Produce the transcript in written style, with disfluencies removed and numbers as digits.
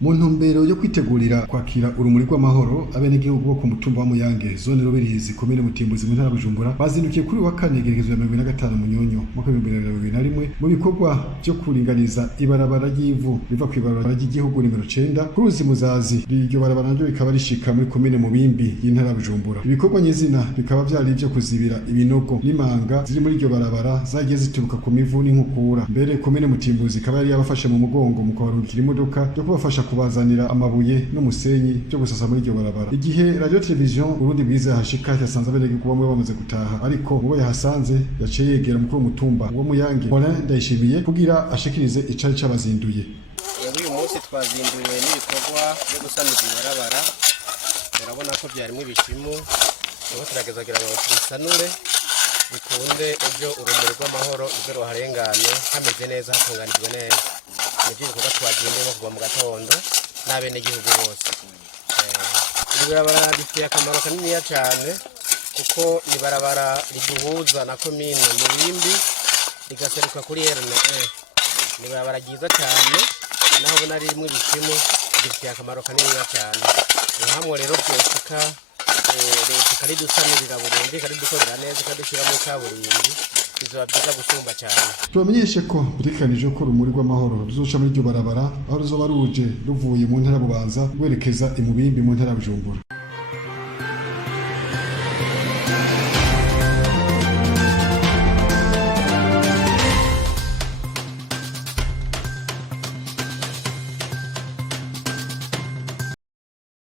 mu ntumbero yo kwitegurira kwakira urumuri rw'amahoro abenegihugu bo ku mutumba wa Muyange zone Rubirizi komine Mutimbuzi mu ntara ya Bujumbura bazindukiye kuri wa kane igerekezo ya 2025 Munyonyo mu 2021 mu bikorwa byo kuringaniza ibarabara ry'ivu riva kw'ibarabara ry'igihugu nimero 9 kuruzi Muzazi. Iryo barabara ryo rikaba rishika muri komine Mubimbi y'intara ya Bujumbura. Ibikorwa nyezina bikaba byari byo kuzibira ibinogo n'imanga ziri muri iryo barabara zagiye zituruka ku mivu n'inkukura. Mbere komine Mutimbuzi ikaba yari yabafashe mu mugongo mu kubarungikira imodoka yo kubafasha kubazanira amabuye n'umusenyi byo gusasa muri iryo barabara. Igihe radio television Burundi Bwiza hashika yasanze abenegihugu bamwe bamaze gutaha, ariko mubo yahasanze yaciye yegera mukuru w'umutumba wa Muyange Paulin Ndayishimiye kugira ashikirize icari c'abazinduye. Uyu munsi twazinduye n'ibikorwa byo gusaniza ibarabara, urabona ko byarimo ibishimu, ubu turagezagira ngo tubisanure bikunde ibyo urumuri rw'amahoro ibyo ruharengane hameze neza hatunganijwe neza. Nibyo bikorwa twagindemo kuva mu gatondo n'abenegihugu bose. Iri barabara rifitiye akamaro kaniniya cyane kuko ni barabara riduhuza na komine Mubimbi rigaseruka kuri RNE. Ni barabara ryiza cyane naho ubona ririmo ibishimu, rifitiye akamaro kaniniya cyane. Ni hamwe rero byosika leta ikaridusanurira Burundi ikaridukorera neza ikadushyiramo kaburimbi bizoba byiza gusumba cyane. Tubamenyeshe ko burikanije ko urumuri rw'amahoro ruzoca muri iryo barabara aho ruzoba ruje ruvuye mu ntara Bubanza rwerekeza i Mubimbi mu ntara Bujumbura.